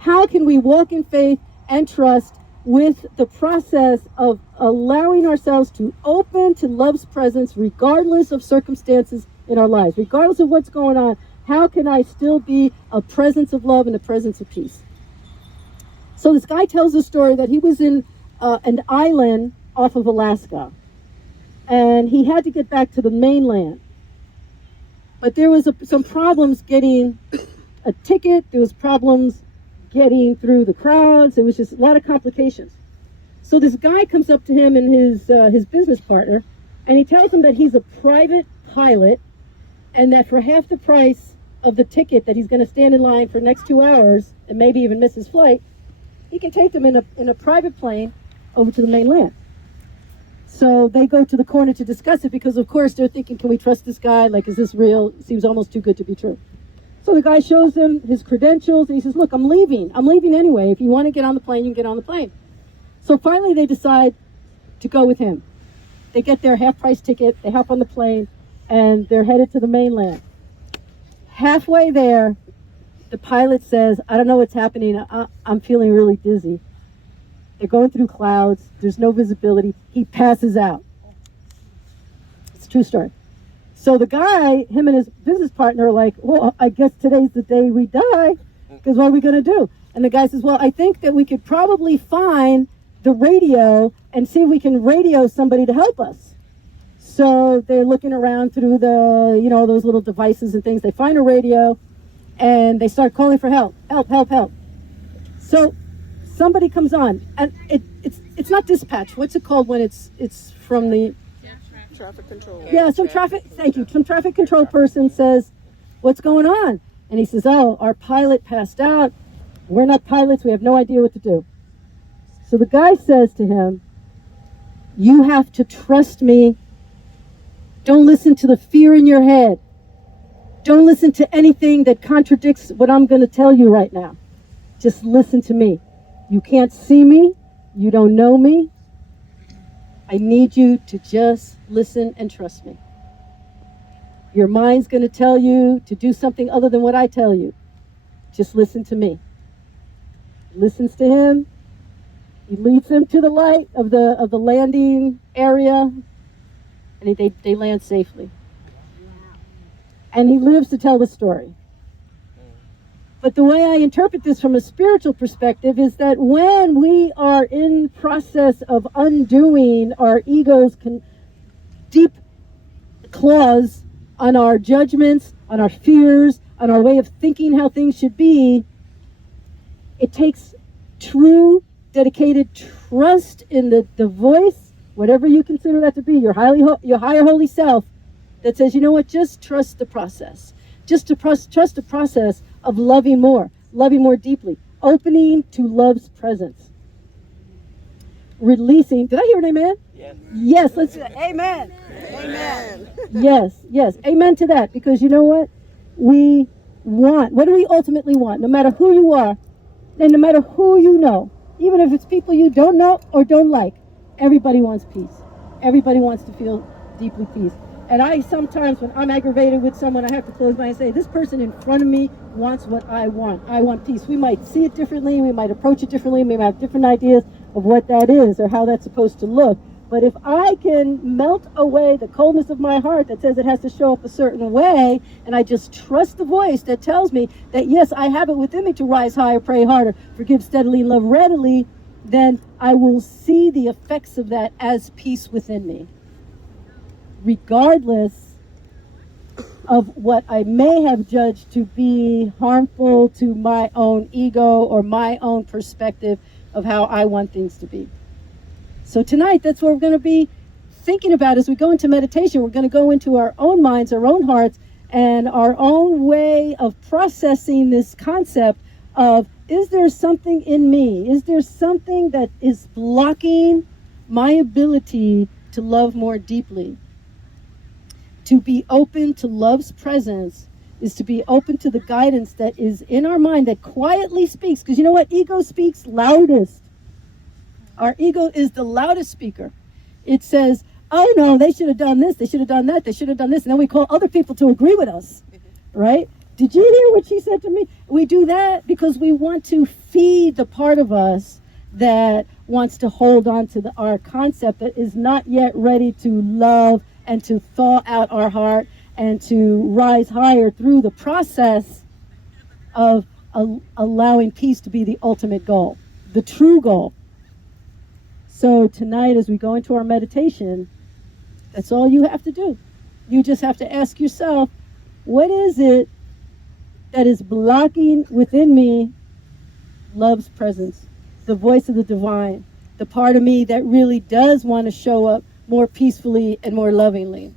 How can we walk in faith and trust with the process of allowing ourselves to open to love's presence regardless of circumstances in our lives, regardless of what's going on? How can I still be a presence of love and a presence of peace? So this guy tells a story that he was in an island off of Alaska, and he had to get back to the mainland. But there was some problems getting a ticket. There was problems getting through the crowds. It was just a lot of complications. So this guy comes up to him and his business partner, and he tells him that he's a private pilot, and that for half the price of the ticket that he's going to stand in line for the next 2 hours and maybe even miss his flight, he can take them in a private plane over to the mainland. So they go to the corner to discuss it because, of course, they're thinking, can we trust this guy? Like, is this real? It seems almost too good to be true. So the guy shows him his credentials, and he says, look, I'm leaving. I'm leaving anyway. If you want to get on the plane, you can get on the plane. So finally they decide to go with him. They get their half-price ticket, they hop on the plane, and they're headed to the mainland. Halfway there, the pilot says, I don't know what's happening. I'm feeling really dizzy. They're going through clouds. There's no visibility. He passes out. It's a true story. So the guy, him and his business partner are like, well, I guess today's the day we die, because what are we going to do? And the guy says, well, I think that we could probably find the radio and see if we can radio somebody to help us. So they're looking around through the, those little devices and things. They find a radio, and they start calling for help. Help, help, help. So somebody comes on, and it's not dispatch. What's it called when it's from the... Traffic control. Yeah, some traffic control person says, what's going on? And he says, oh, our pilot passed out. We're not pilots. We have no idea what to do. So the guy says to him, you have to trust me. Don't listen to the fear in your head. Don't listen to anything that contradicts what I'm going to tell you right now. Just listen to me. You can't see me. You don't know me. I need you to just listen and trust me. Your mind's going to tell you to do something other than what I tell you. Just listen to me. He listens to him. He leads him to the light of the landing area, and they land safely. And he lives to tell the story. But the way I interpret this from a spiritual perspective is that when we are in process of undoing our ego's deep claws on our judgments, on our fears, on our way of thinking how things should be, it takes true, dedicated trust in the voice, whatever you consider that to be, your higher holy self, that says, you know what, just trust the process. Just to trust the process of loving more deeply, opening to love's presence, releasing. Did I hear an amen? Yes. Yes, let's say amen. Amen. Yes, amen to that, because you know what? What do we ultimately want? No matter who you are, and no matter who you know, even if it's people you don't know or don't like, everybody wants peace. Everybody wants to feel deeply peace. And I sometimes, when I'm aggravated with someone, I have to close my eyes and say, this person in front of me wants what I want. I want peace. We might see it differently. We might approach it differently. We might have different ideas of what that is or how that's supposed to look. But if I can melt away the coldness of my heart that says it has to show up a certain way, and I just trust the voice that tells me that, yes, I have it within me to rise higher, pray harder, forgive steadily, and love readily, then I will see the effects of that as peace within me, regardless of what I may have judged to be harmful to my own ego or my own perspective of how I want things to be. So tonight, that's what we're going to be thinking about as we go into meditation. We're going to go into our own minds, our own hearts, and our own way of processing this concept of, is there something in me? Is there something that is blocking my ability to love more deeply? To be open to love's presence is to be open to the guidance that is in our mind that quietly speaks. Because you know what? Ego speaks loudest. Our ego is the loudest speaker. It says, oh no, they should have done this, they should have done that, they should have done this. And then we call other people to agree with us, right? Did you hear what she said to me? We do that because we want to feel feed the part of us that wants to hold on to our concept that is not yet ready to love and to thaw out our heart and to rise higher through the process of allowing peace to be the ultimate goal, the true goal. So tonight, as we go into our meditation, that's all you have to do. You just have to ask yourself, what is it that is blocking within me love's presence, the voice of the divine, the part of me that really does want to show up more peacefully and more lovingly?